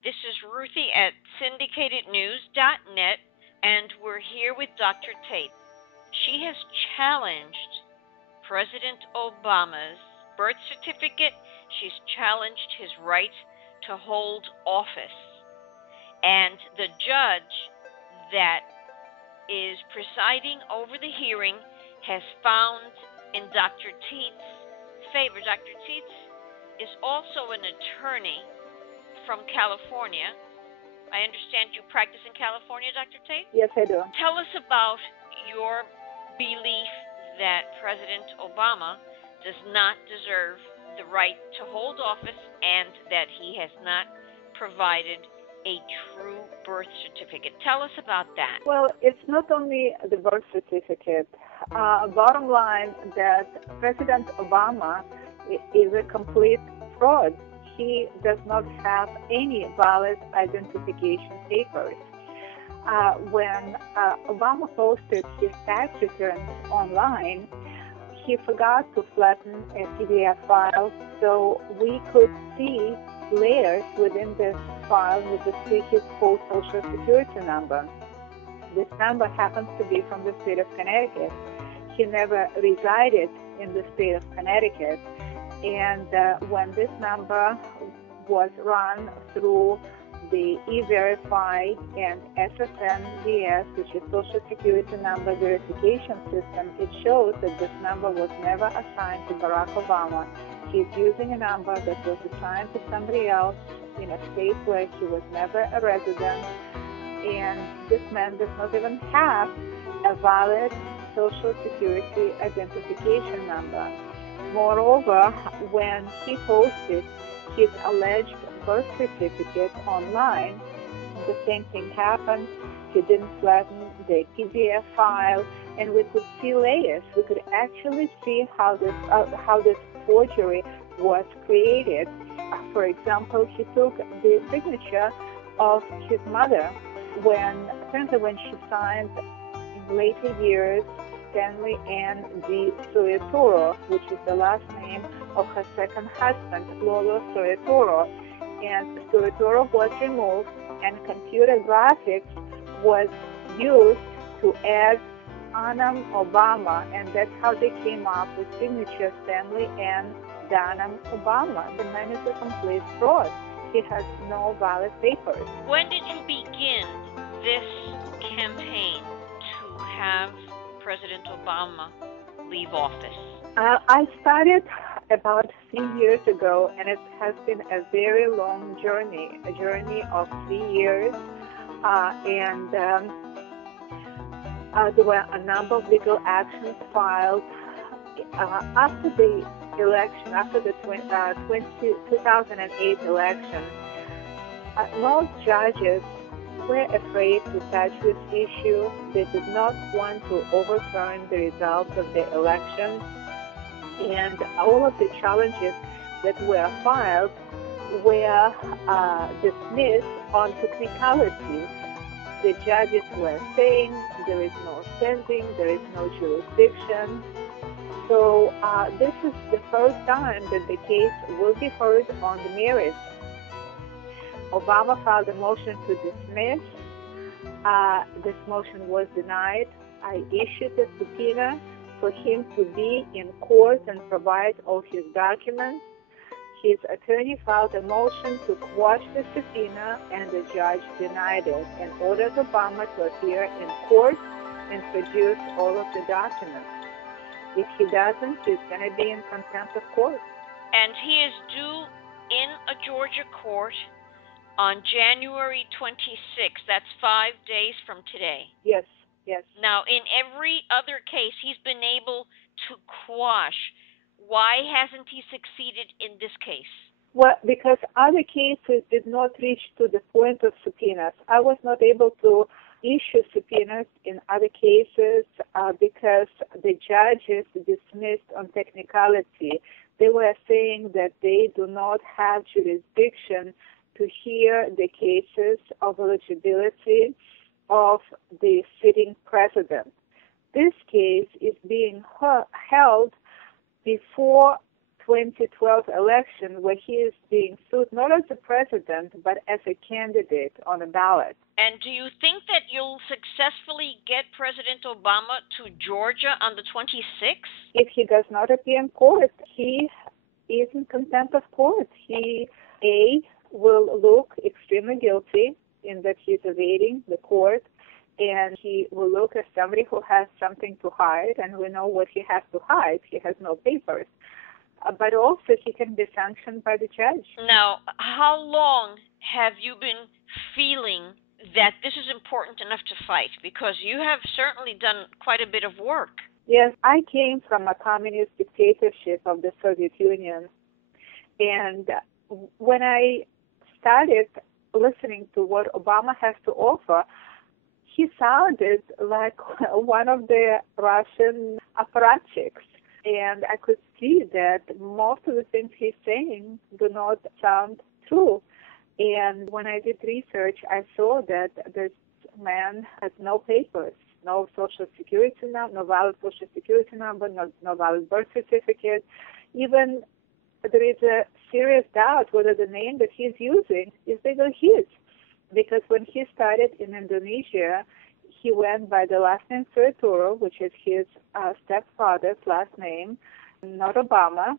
This is Ruthie at syndicatednews.net, and we're here with Dr. Tate. She has challenged President Obama's birth certificate. She's challenged his right to hold office. And the judge that is presiding over the hearing has found in Dr. Tate's favor. Dr. Tate is also an attorney from California. I understand you practice in California, Dr. Tate? Yes, I do. Tell us about your belief that President Obama does not deserve the right to hold office and that he has not provided a true birth certificate. Tell us about that. Well, it's not only the birth certificate. Bottom line that President Obama is a complete fraud. He does not have any valid identification papers. When Obama posted his tax returns online, he forgot to flatten a PDF file so we could see layers within this file with his full Social Security number. This number happens to be from the state of Connecticut. He never resided in the state of Connecticut. And when this number was run through the E-Verify and SSNVS, which is Social Security Number Verification System, it shows that this number was never assigned to Barack Obama. He's using a number that was assigned to somebody else in a state where he was never a resident, and this man does not even have a valid Social Security identification number. Moreover, when he posted his alleged birth certificate online, the same thing happened. He didn't flatten the PDF file, and we could see layers. We could actually see how this forgery was created. For example, he took the signature of his mother apparently when she signed in later years Stanley Ann D. Soetoro, which is the last name of her second husband, Lolo Soetoro. And Soetoro was removed, and computer graphics was used to add Anam Obama, and that's how they came up with signature Stanley Ann Danam Obama. The man is a complete fraud. He has no valid papers. When did you begin this campaign to have President Obama leave office? I started about 3 years ago, and it has been a very long journey, a journey of 3 years, and there were a number of legal actions filed after the election, after the 2008 election. Most judges were afraid to touch this issue. They did not want to overturn the results of the election, and all of the challenges that were filed were dismissed on technicalities. The judges were saying there is no standing, there is no jurisdiction. So this is the first time that the case will be heard on the merits. Obama filed a motion to dismiss. This motion was denied. I issued a subpoena for him to be in court and provide all his documents. His attorney filed a motion to quash the subpoena, and the judge denied it and ordered Obama to appear in court and produce all of the documents. If he doesn't, he's going to be in contempt of court. And he is due in a Georgia court on January 26th. That's 5 days from today. Yes, yes. Now, in every other case, he's been able to quash. Why hasn't he succeeded in this case? Well, because other cases did not reach to the point of subpoenas. I was not able to issue subpoenas in other cases because the judges dismissed on technicality. They were saying that they do not have jurisdiction to hear the cases of eligibility of the sitting president. This case is being held before 2012 election where he is being sued not as a president but as a candidate on a ballot. And do you think that you'll successfully get President Obama to Georgia on the 26th? If he does not appear in court, he is in contempt of court. He, will look extremely guilty in that he's evading the court, and he will look as somebody who has something to hide, and we know what he has to hide. He has no papers. But also he can be sanctioned by the judge. Now, how long have you been feeling that this is important enough to fight? Because you have certainly done quite a bit of work. Yes, I came from a communist dictatorship of the Soviet Union. And when I started listening to what Obama has to offer, he sounded like one of the Russian apparatchiks. And I could see that most of the things he's saying do not sound true. And when I did research, I saw that this man has no papers, no social security number, no valid social security number, no valid birth certificate. Even there is a serious doubt whether the name that he's using is legal his. Because when he started in Indonesia, he went by the last name Suetoro, which is his stepfather's last name, not Obama.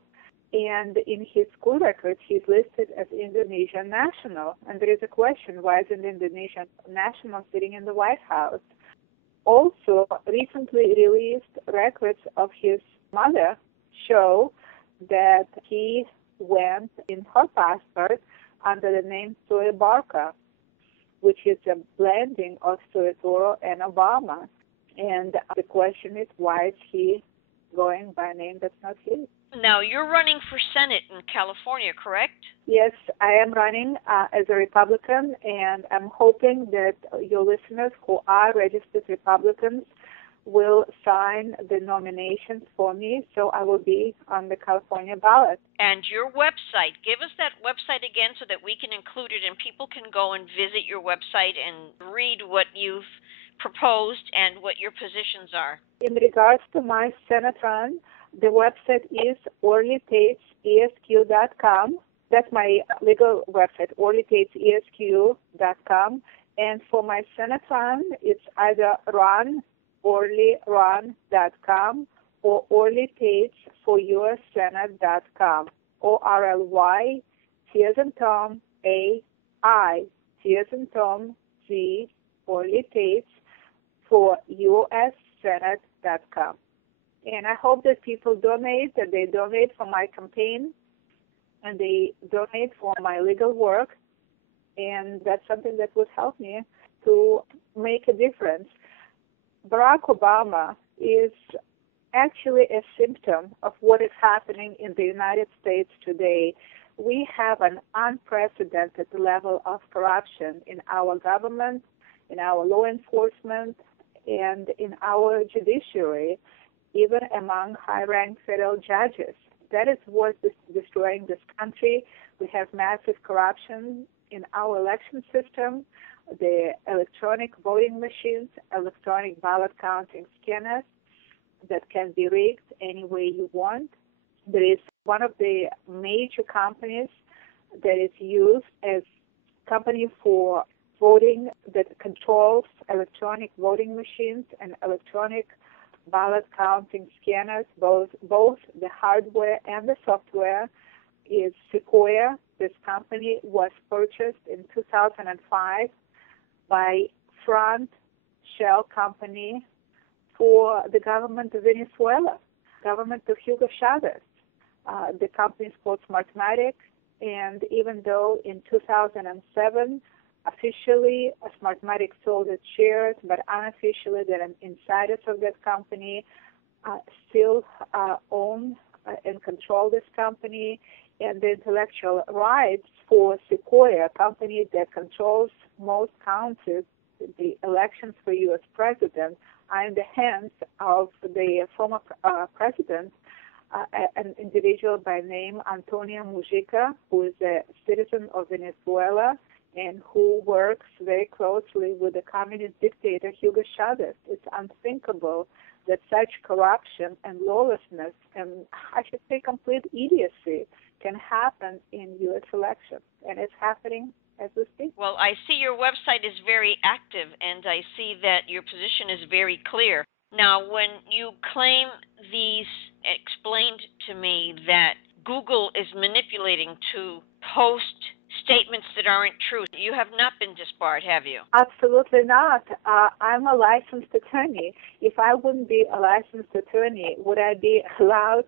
And in his school records, he's listed as Indonesian national. And there is a question, why is an Indonesian national sitting in the White House? Also, recently released records of his mother show that he went in her passport under the name Soe Barca, which is a blending of Suetoro and Obama. And the question is, why is he going by a name that's not his? Now, you're running for Senate in California, correct? Yes, I am running as a Republican, and I'm hoping that your listeners who are registered Republicans will sign the nominations for me, so I will be on the California ballot. And your website, give us that website again so that we can include it and people can go and visit your website and read what you've proposed and what your positions are. In regards to my Senate run, the website is orlytatesesq.com. That's my legal website, orlytatesesq.com. And for my Senate run, it's either orlyrun.com or orlytatesforusenate.com. ORLY, T as in Tom, A-I, T as in Tom, Z, orlytates for USSenate.com. And I hope that people donate, that they donate for my campaign, and they donate for my legal work, and that's something that would help me to make a difference. Barack Obama is actually a symptom of what is happening in the United States today. We have an unprecedented level of corruption in our government, in our law enforcement, and in our judiciary, even among high-ranked federal judges. That is what is destroying this country. We have massive corruption in our election system, the electronic voting machines, electronic ballot counting scanners that can be rigged any way you want. There is one of the major companies that is used as company for voting that controls electronic voting machines and electronic ballot counting scanners, both the hardware and the software, is Sequoia. This company was purchased in 2005 by Front Shell Company for the government of Venezuela, government of Hugo Chavez. The company is called Smartmatic, and even though in 2007, officially, Smartmatic sold its shares, but unofficially, the insiders of that company still own and control this company, and the intellectual rights for Sequoia, a company that controls most counties, the elections for U.S. president, are in the hands of the former president, an individual by name Antonio Mujica, who is a citizen of Venezuela, and who works very closely with the communist dictator Hugo Chavez. It's unthinkable that such corruption and lawlessness and, I should say, complete idiocy can happen in U.S. elections, and it's happening as we speak. Well, I see your website is very active, and I see that your position is very clear. Now, when you claim these, explained to me that Google is manipulating to post statements that aren't true. You have not been disbarred, have you? Absolutely not. I'm a licensed attorney. If I wouldn't be a licensed attorney, would I be allowed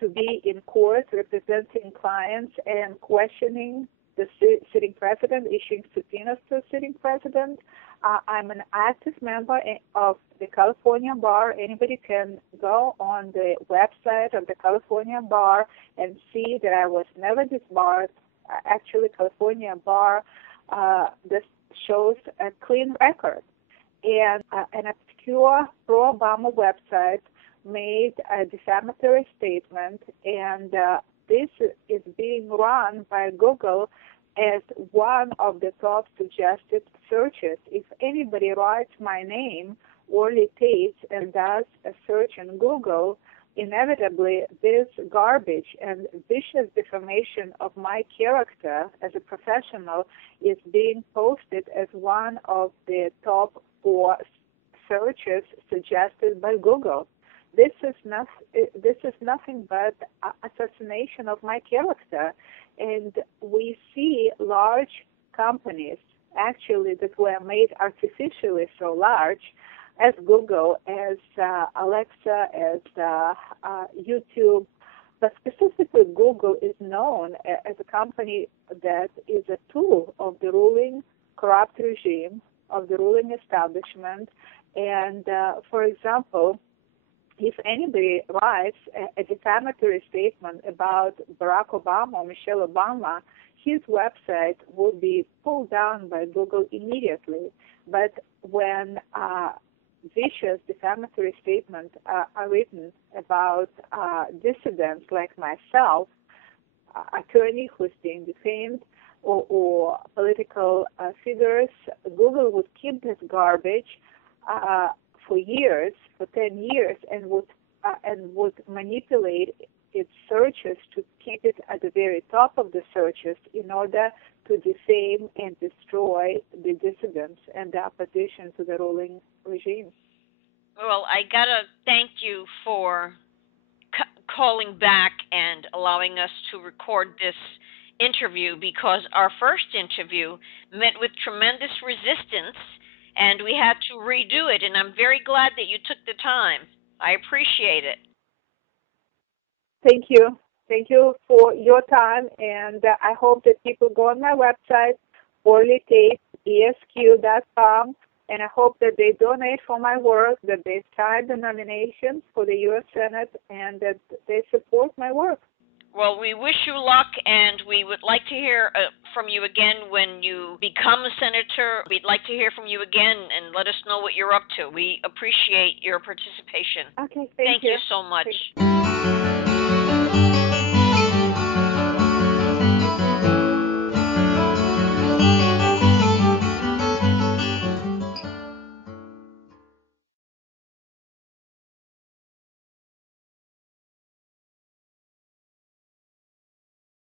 to be in court representing clients and questioning the sitting president, issuing subpoenas to the sitting president? I'm an active member of the California Bar. Anybody can go on the website of the California Bar and see that I was never disbarred. Actually, California Bar this shows a clean record. And an obscure pro-Obama website made a defamatory statement, and this is being run by Google as one of the top suggested searches. If anybody writes my name, Orly Tate, and does a search in Google, inevitably this garbage and vicious defamation of my character as a professional is being posted as one of the top 4 searches suggested by Google. This is nothing but assassination of my character. And we see large companies, actually, that were made artificially so large, as Google, as Alexa, as YouTube, but specifically Google is known as a company that is a tool of the ruling corrupt regime, of the ruling establishment. And, for example, if anybody writes a defamatory statement about Barack Obama or Michelle Obama, his website will be pulled down by Google immediately. But when vicious defamatory statements are written about dissidents like myself, attorney who's being defamed, or political figures, Google would keep this garbage for years, for 10 years, and would manipulate its searches to keep it at the very top of the searches in order to defame and destroy the dissidents and the opposition to the ruling regime. Well, I gotta thank you for calling back and allowing us to record this interview, because our first interview met with tremendous resistance and we had to redo it, and I'm very glad that you took the time. I appreciate it. Thank you. Thank you for your time, and I hope that people go on my website, orlytateesq.com, and I hope that they donate for my work, that they sign the nominations for the U.S. Senate, and that they support my work. Well, we wish you luck, and we would like to hear from you again when you become a senator. We'd like to hear from you again and let us know what you're up to. We appreciate your participation. Okay, thank you so much.